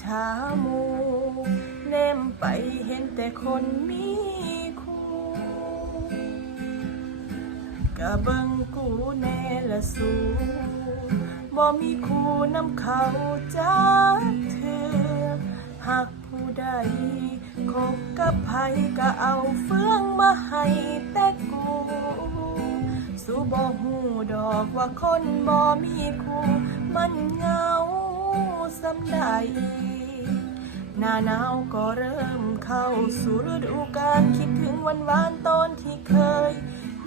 ฉามูเนมไปเห็นแต่คนมีคู่กะเบิงกูแน่ละสูบ่มีคู่นำเขาจักเธอหากผู้ใดคบกับไผก็เอาเฟืองมาให้แต่กูสู้บ่หูดอกว่าคนบ่มีคู่มันเหงา สำใดหน้าหนาวก็เริ่มเข้าสู่ฤดูกาลคิดถึงวันวานตอนที่เคย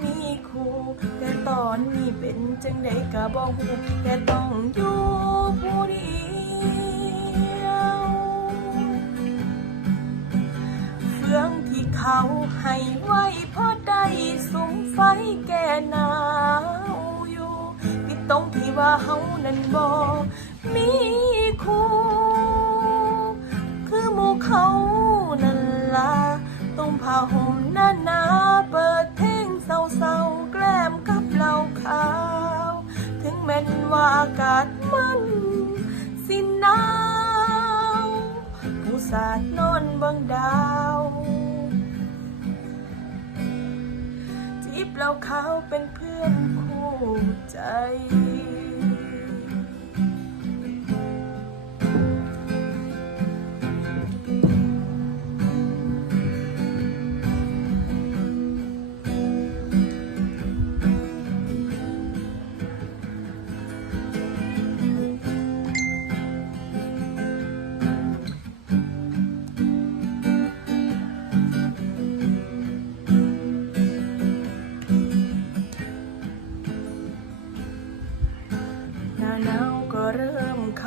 มีคู่แต่ตอนนี้เป็นจังใดก็บ่ฮู้แต่ต้องอยู่ผู้เดียวเฟืองที่เขาให้ไว้พอได้สุมไฟแก่หนาว ตรงที่ว่าเฮานั้นบ่มีคู่คือหมู่เขานั่นล่ะตรงผ้าห่มหน้าหนาเปิดเพลงเศร้าๆแกล้มกับเหล้าขาว ถึงแม้นว่าอากาศมันสิหนาวผู้สาดนอนบิ่งดาวจีบเราขาวเป็นเพื่อนคู่ ใจ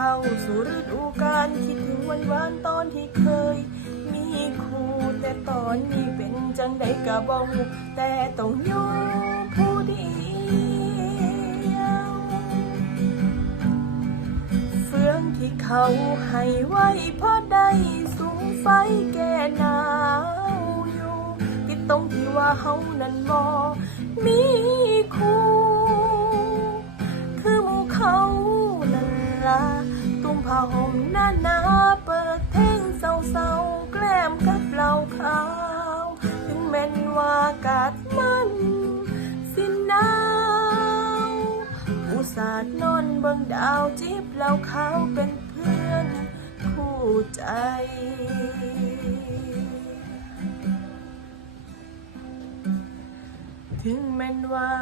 เข้าสู่ฤดูกาลคิดถึงวันวานตอนที่เคย มีคู่แต่ตอนนี้เป็นจังใดกะบ่ฮู้แต่ต้องอยู่ผู้เดียวเฟืองที่เขาให้ไว้พอได้สูงไฟแก่หนาวอยู่ติดตรงที่ว่าเฮานั้นบ่มีคู่คือ หมู่เขานั่นล่ะตุ้มผ้าห่มหน้าหนาเปิดเพลงเศร้าๆแกล้มกับเหล้าขาว ถึงแม้นว่าอากาศมันสิหนาวผู้สาดนอนเบิ่งดาวจิบเหล้าขาวเป็นเพื่อนคู่ใจถึงแม้นว่า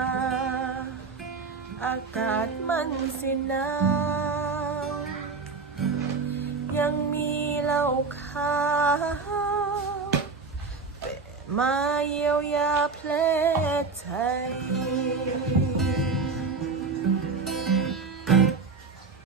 อากาศมันสิหนาว ยังมีเหล้าขาวเปมาเยียวยาแผลใจ